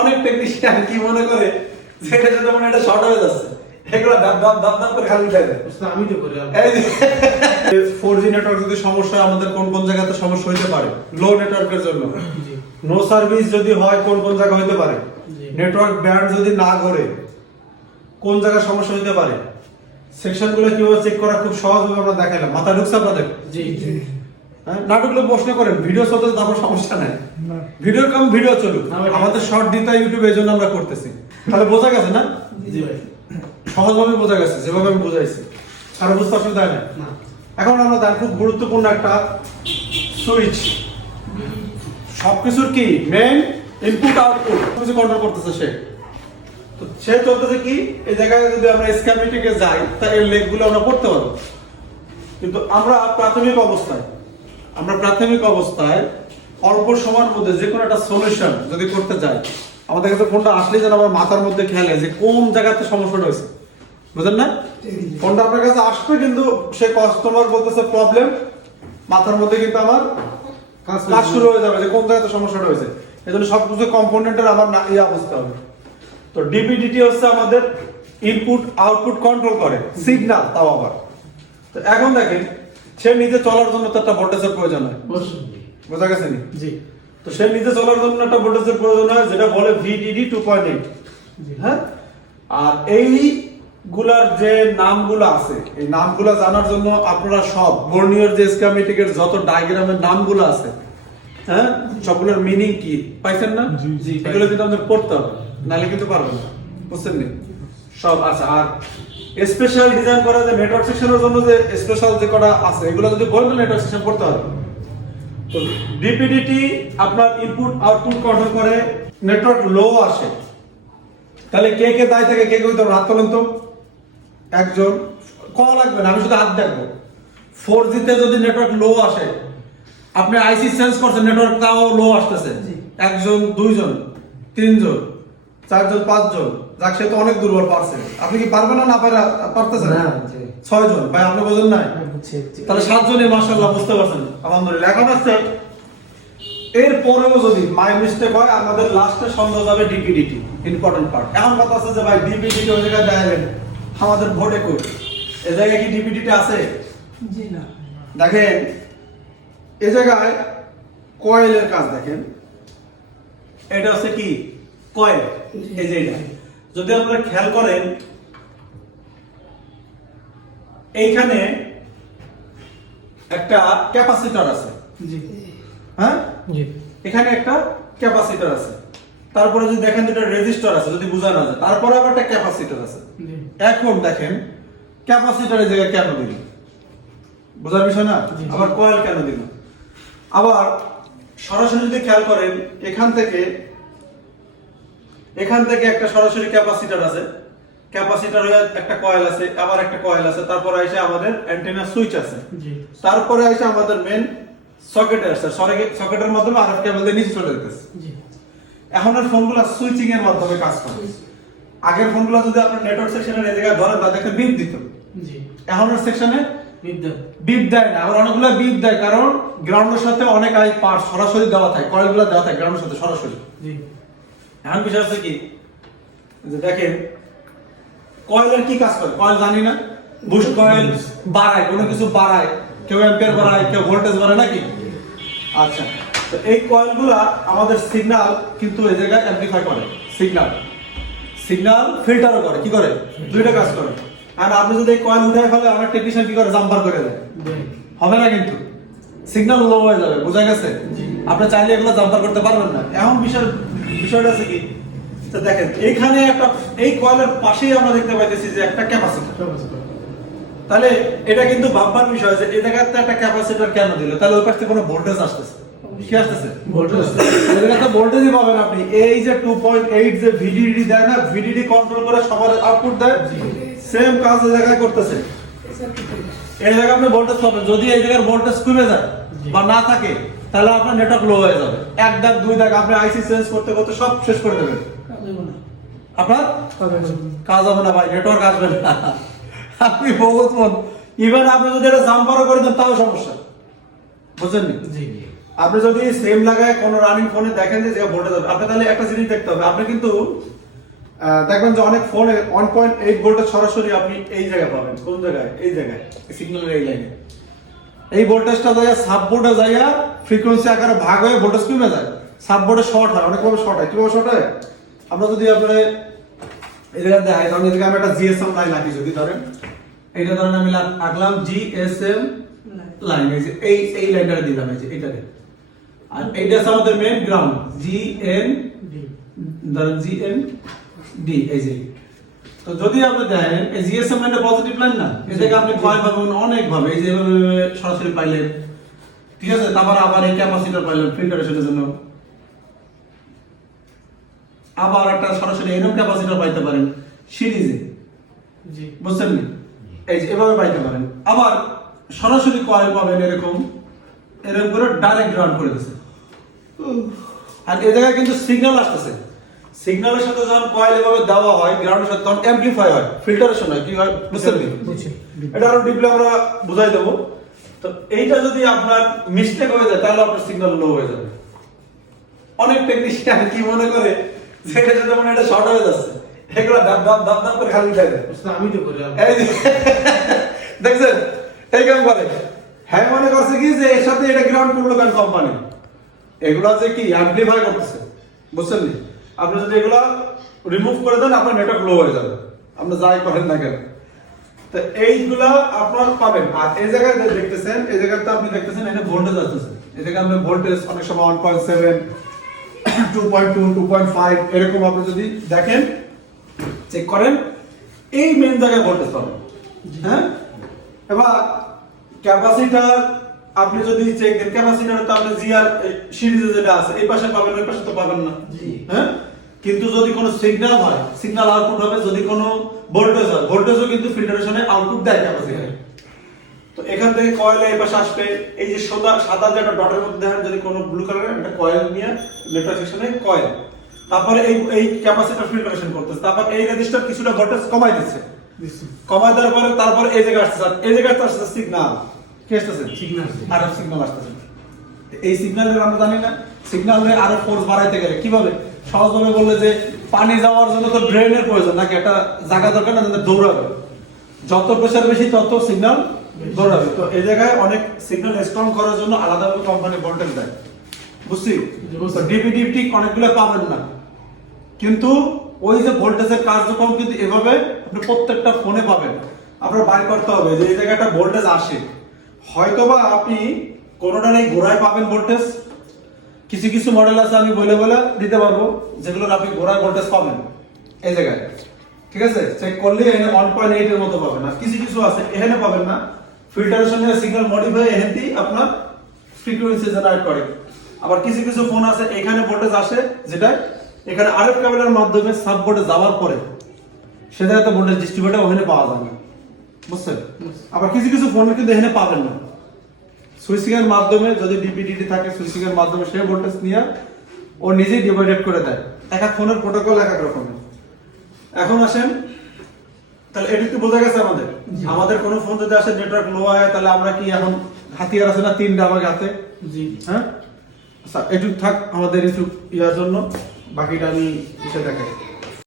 অনেক টেকনিশিয়ান কি মনে করে যে এটা যদি মনে এটা শর্ট হয়ে যাচ্ছে, এগুলো দাব দাব দাব দাব করে খালি উঠাই দেয়। আমি তো করি। এই যে 4G নেটওয়ার্ক যদি সমস্যা হয়, আমাদের কোন কোন জায়গাতে সমস্যা হতে পারে? লো নেটওয়ার্কের জন্য নো সার্ভিস যদি হয় কোন কোন জায়গা হতে পারে? নেটওয়ার্ক ব্যান্ড যদি না ঘোরে কোন জায়গায় সমস্যা হতে পারে? সেকশনগুলো কিভাবে চেক করা খুব সহজভাবে আমরা দেখালাম। মাথা ঢুকছে আপনাদের? জি জি। হ্যাঁ, না ঢুকলে প্রশ্ন করেন, ভিডিও চলতে তারপর সমস্যা নাই, ভিডিও কম ভিডিও চলুক, আমাদের শর্ট দিতে ইউটিউবে এই জন্য আমরা করতেছি। তাহলে বোঝা গেছে না? জি ভাই। সহজভাবে বোঝা গেছে যেভাবে আমি বুঝাইছি, আর বুঝতে অসুবিধা হয় না। এখন আমরা দেখো খুব গুরুত্বপূর্ণ একটা সুইচ, সবকিছুর কি মেইন ইনপুট আউটপুট কিছু কন্ট্রোল করতেছে সে। তো সে চলতেছে কি, এই জায়গায় যদি আমরা স্ক্যামেটিকে যাই তা এর লেগগুলো আমরা পড়তে পারবো। কিন্তু আমরা প্রাথমিক অবস্থায় অল্প সময়ের মধ্যে যে কোনো একটা সলিউশন যদি করতে যাই, আমাদের কাছে ফোনটা আসলে যেন আমার মাথার মধ্যে খেয়াল হয় যে কোন জায়গাতে সমস্যাটা হয়েছে। বুঝলেন না? ফোনটা আপনার কাছে আসবে কিন্তু সে কাস্টমার বলতেছে প্রবলেম, মাথার মধ্যে কিন্তু আমার কাজ শুরু হয়ে যাবে যে কোন জায়গাতে সমস্যাটা হয়েছে। এজন্য সবকিছু কম্পোনেন্টের আমার বুঝতে হবে। তো ডিপিডিটি হচ্ছে আমাদের ইনপুট আউটপুট কন্ট্রোল করে, সিগন্যাল তাও আবার। তো এখন দেখেন সে নিজে চলার জন্য তো একটা ভোল্টেজের প্রয়োজন হয়, বোঝা গেছে নি? জি। তো সে নিজে চলার জন্য একটা ভোল্টেজের প্রয়োজন হয় যেটা বলে VDD 2.8। হ্যাঁ, আর এই গুলার যে নামগুলো আছে, এই নামগুলো জানার জন্য আপনারা সব বর্নিয়ার যে স্কিমেটিকের যত ডায়াগ্রামের নামগুলো আছে, হ্যাঁ, সবগুলোর মিনিং কি পাইছেন না? জি। এগুলো কিন্তু আমাদের পড়তে হবে, নাহলে কিন্তু পারবেন না। বুঝছেন নি? সব আছে। আর স্পেশাল ডিজাইন করা যে নেটওয়ার্ক সেকশনের জন্য যে স্পেশাল যে কটা আছে, এগুলো যদি বলবেন নেটওয়ার্ক সেকশন পড়তে হবে। তো ডিপিডিটি আপনার ইনপুট আউটপুট কন্ট্রোল করে। নেটওয়ার্ক লো আসে তাহলে কে কে দায় থাকে, কে কইতে হাত তোলেন তো। একজন কল লাগবে না, আমি শুধু হাত দেখবো। 4G তে যদি নেটওয়ার্ক লো আসে, আপনি আইসি সেন্স করছেন নেটওয়ার্ক তাও লো আসতেছে, একজন, দুইজন, তিনজন, চারজন, পাঁচজন, যাক সে তো অনেক দুর্বল পারছে। আপনি কি পারবেন না? না পারতেছেন না? 6 জন ভাই, আপনি বোঝেন নাই? তাহলে 7 জনই মাশাআল্লাহ বুঝতে পারছেন, আলহামদুলিল্লাহ। এখন আছে এর পরেও যদি মাই মিস্টেক হয়, আমাদের লাস্টে সন্দেহ যাবে ডিপিডিটি, ইম্পর্টেন্ট পার্ট। এখন কথা আছে যে ভাই ডিপিডিটি ওই জায়গায় দেখালেন, আমাদের ভোটে কই এই জায়গায় কি ডিপিডিটি আছে? জি না। দেখেন এই জায়গায় কয়েলের কাজ দেখেন, এটা হচ্ছে কি কয়েল। এই যে এটা যদি আপনারা খেয়াল করেন, এইখানে একটা ক্যাপাসিটর আছে। জি। হ্যাঁ, জি। এখানে একটা ক্যাপাসিটর আছে, তারপরে যদি দেখেন দুটো রেজিস্টর আছে, যদি বোঝা না যায়, তারপরে আবার একটা ক্যাপাসিটর আছে। এখন দেখেন ক্যাপাসিটরের জায়গায় কেন দিল, বোঝার বিষয় না? আবার কয়েল কেন দিল? আবার সরাসরি যদি খেয়াল করেন, এখান থেকে একটা সরাসরি ক্যাপাসিটর আছে, ক্যাপাসিটর একটা কয়েল আছে, আবার একটা কয়েল আছে, তারপরে এসে আমাদের অ্যান্টেনা সুইচ আছে, তারপরে এসে আমাদের মেন সকেট আছে, সকেটের মাধ্যমে আরএফ কেবল দিয়ে নিচে চলে যেতেছে। এখনের ফোনগুলো সুইচিং এর মাধ্যমে কাজ করে। আগের ফোনগুলো যদি আপনার নেটওয়ার্ক সেকশনের এই জায়গায় ধরেন, তাদেরকে বিপ দিত। এখনের সেকশনে বিপ দেয় না, আবার অনেকগুলো বিপ দেয়, কারণ গ্রাউন্ডের সাথে অনেক আই পার্ট সরাসরি দেওয়া থাকে, কয়েলগুলো দেওয়া থাকে গ্রাউন্ডের সাথে সরাসরি। এখন বিষয় হচ্ছে কি, যে দেখেন কয়েলের কি কাজ করে, কয়েল জানি না, বুস্ট কয়েল বাড়ায়, কোনো কিছু বাড়ায়, কেউ অ্যাম্পিয়ার বাড়ায়, কেউ ভোল্টেজ বাড়ায় নাকি? আচ্ছা, তো এই কয়েলগুলা আমাদের সিগন্যাল কিন্তু এই জায়গায় অ্যামপ্লিফাই করে, সিগন্যাল ফিল্টারও করে, কি করে? দুইটা কাজ করে। আর আপনি যদি এই কয়েল উঠায় ফেলে, অনেক টেকনিশিয়ান কি করে, জাম্পার করে দেয়, হবে না, কিন্তু সিগন্যাল লো হয়ে যাবে। বোঝা গেছে? আপনি চাইলে এগুলো জাম্পার করতে পারবেন না। এখন বিষয়টা আছে কি, তো দেখেন এইখানে একটা, এই কয়েলের পাশেই আমরা দেখতে পাইতেছি যে একটা ক্যাপাসিটর। তাহলে এটা কিন্তু ভাববার বিষয় যে এই জায়গাতে একটা ক্যাপাসিটর কেন দিল, তাহলে ওই পাশ থেকে কোনো ভোল্টেজ আসতেছে, কি আসতেছে? ভোল্টেজ। এই জায়গাতে ভোল্টেজই পাবেন আপনি। এই যে 2.8 যে ভিডিডি দেয় না, ভিডিডি কন্ট্রোল করে সবার আউটপুট দেয়, সেম কাজ এই জায়গায় করতেছে। এই জায়গায় আপনি ভোল্টেজ পাবেন। যদি এই জায়গার ভোল্টেজ কমে যায় বা না থাকে, তাহলে আপনার নেটওয়ার্ক লো হয়ে যাবে। এক দাগ দুই দাগ আপনি আইসি চেঞ্জ করতে করতে সব শেষ করে দেবেন, আপনার কাজ হবে না ভাই, নেটওয়ার্ক আসবে না। আপনি বহুত মন, ইভেন আপনি যদি এটা জাম্পারও করে দেন তাও সমস্যা, বুঝছেন? আপনি যদি সেম লাগায় কোন রানিং ফোনে দেখেন যে ভোল্টেজ হবে, আপনি তাহলে একটা জিনিস দেখতে হবে, আপনি কিন্তু দেখবেন যে অনেক ফোনে 1.8 ভোল্টেজ সরাসরি আপনি এই জায়গায় পাবেন। কোন জায়গায়? এই জায়গায়, সিগন্যালের এই লাইনে। এই ভোল্টেজটা যায় সাববোর্ডে যায়, ফ্রিকোয়েন্সি আকারে ভাগ হয়ে ভোল্টেজ কমে যায়, সাববোর্ডে শর্ট হয়, অনেকভাবে শর্ট হয়। কিভাবে শর্ট হয়? আমরা যদি আপনার এই জায়গায় দেখাই, তাহলে এদিকে আমি একটা জিএসএম লাইন রাখি, যদি ধরেন এইটা ধরেন আমি রাখলাম জিএসএম লাইন, এই যে এই লাইনটা দিলাম, এই যে এইটারে, আর এইটা হচ্ছে আমাদের মেইন গ্রাউন্ড, জিএন ধরেন জিএন ডি, এই যে। তো যদি আপনি দেখেন এই জিএসএম লাইনটা পজিটিভ লাইন না, এই জায়গায় আপনি কয়েল পাবেন অনেক ভাবে, এই যে এভাবে সরাসরি পাইলেন, ঠিক আছে। তারপর আবার এই ক্যাপাসিটর পাইলেন ফিল্টারেশনের জন্য, আবার একটা সরাসরি এরকম ক্যাপাসিটর পাইতে পারেন সিরিজে, জি বুঝছেন নি? এই যে এভাবে পাইতে পারেন। আবার সরাসরি কয়েল পাবেন এরকম করে ডাইরেক্ট গ্রাউন্ড করে দিয়েছে। আর এই জায়গায় কিন্তু সিগন্যাল আসতেছে, সিগন্যালের সাথে যখন কয়েল এভাবে দেওয়া হয় গ্রাউন্ডের সাথে, তখন অ্যামপ্লিফাই হয়, ফিল্টারেশন হয়। কি হয় বুঝছেন নি? এটা আরো ডিপলি আমরা বুঝাই দেবো। তো এইটা যদি আপনার মিস্টেক হয়ে যায় তাহলে আপনার সিগন্যাল লো হয়ে যাবে। অনেক টেকনিশিয়ান কি মনে করে যে এটা যদি মনে এটা শর্ট হয়ে যাচ্ছে, এগুলো দাব দাব দাব দাব করে খালি উঠায় দেয়। ওস্তাদ আমি তো করি আলগা। এই যে, দেখছেন এই কাম করে। হ্যাঁ মনে করছে কি যে এর সাথে এটা গ্রাউন্ড করলো কেন কোম্পানি, এগুলা যে কি অ্যামপ্লিফাই করতেছে, বুঝছেন নি? আপনি যদি এগুলা রিমুভ করে দেন আপনার নেটওয়ার্ক লো হয়ে যাবে, আপনি যাই করেন না কেন। তো এইগুলা আপনার পাবেন। আর এই জায়গায় যে দেখতেছেন, এই জায়গাতে আপনি দেখতেছেন এটা ভোল্টেজ আসতেছে, এই জায়গায় আপনি ভোল্টেজ অনেক সময় 1.7 2.2 2.5 এরকম আপনি যদি দেখেন চেক করেন, এই মেইন জায়গায় ভোল্টেজ পাবেন। হ্যাঁ, এবার ক্যাপাসিটর আপনি যদি চেক দেন, ক্যাপাসিটর তো আপনি জিআর সিরিজে যেটা আছে এই পাশে পাবেন, ওই পাশে তো পাবেন না। জি। হ্যাঁ, কিন্তু যদি কোনো সিগন্যাল হয় সিগন্যাল আউটপুট হবে, যদি কোনো ভোল্টেজ হয় ভোল্টেজও কিন্তু ফিল্টারেশনে আউটপুট দেয় ক্যাপাসিটর। তো এখান থেকে কয়েল এই পাশে আসবে, এই যে সাদা সাদা যে একটা ডটের মধ্যে দেখেন, যদি কোনো ব্লু কালারের একটা কয়েল নিয়ে নেটওয়ার্ক সেকশনে কয়েল, তারপরে এই ক্যাপাসিটর ফিল্টারেশন করতেছে, তারপর এই রেজিস্টার কিছুটা ভোল্টেজ কমাই দিচ্ছে, কমাই দেওয়ার পরে তারপর এই জায়গায় আসছে, এই জায়গায় আসছে সিগন্যাল, কি আসতেছে? সিগন্যাল। আর সিগন্যাল আসতেছে। এই সিগন্যালের আমরা জানি না, সিগন্যালে আরো ফোর্স বাড়াইতে গেলে কিভাবে, সহজভাবে বললে যে পানি যাওয়ার জন্য তো ড্রেনের প্রয়োজন, নাকি একটা জায়গা দরকার না, যাতে দৌড়াবে, যত প্রেসার বেশি তত সিগন্যাল দৌড়াবে। তো এই জায়গায় অনেক সিগন্যাল স্ট্রং করার জন্য আলাদাভাবে কোম্পানি ভোল্টেজ দেয়, বুঝছি? তো ডিপিডিপটি অনেকগুলো পাবেন না, কিন্তু ওই যে ভোল্টেজের কার্যক্রম কিন্তু এভাবে আপনি প্রত্যেকটা ফোনে পাবেন। আপনার বাইর করতে হবে যে এই জায়গাটা ভোল্টেজ আসে, হয়তোবা আপনি কোনোটা নেই ঘোড়ায় পাবেন ভোল্টেজ, কিছু কিছু মডেল আছে আমি বলে দিতে পারবো যেগুলোর আপনি ঘোড়ায় ভোল্টেজ পাবেন এই জায়গায়, ঠিক আছে? চেক করলে এখানে 1.8 এর মতো পাবেন। আর কিছু কিছু আছে এখানে পাবেন না, ফিল্টারেশনের সিগন্যাল মডিফাই এখানেই আপনার ফ্রিকোয়েন্সি জেনারেট করে। আবার কিছু কিছু ফোন আছে এখানে ভোল্টেজ আসে, যেটা এখানে আরএফ কেবলের মাধ্যমে সাববোর্ডে যাওয়ার পরে সেটা তো ভোল্টেজ ডিস্ট্রিবিউটর ওখানে পাওয়া যায় না, বুঝছেন? আবার কিছু কিছু ফোন কিন্তু এখানে পাবেন না, সুইচিং এর মাধ্যমে যদি ডিপিডিটি থাকে সুইচিং এর মাধ্যমে সে ভোল্টেজ নিয়ে ও নিজেই ডিভাইডেড করে দেয়। এক এক ফোনের প্রোটোকল এক এক রকমের। এখন আসেন, তাহলে এটা একটু বোঝা গেছে আমাদের। আমাদের কোনো ফোন যদি আসে নেটওয়ার্ক লো হয়, তাহলে আমরা কি এখন হাতিয়ার আছে না তিনটা আমার হাতে? জি। হ্যাঁ, আচ্ছা একটু থাক আমাদের একটু ইয়ার জন্য, বাকিটা আমি দেখাই।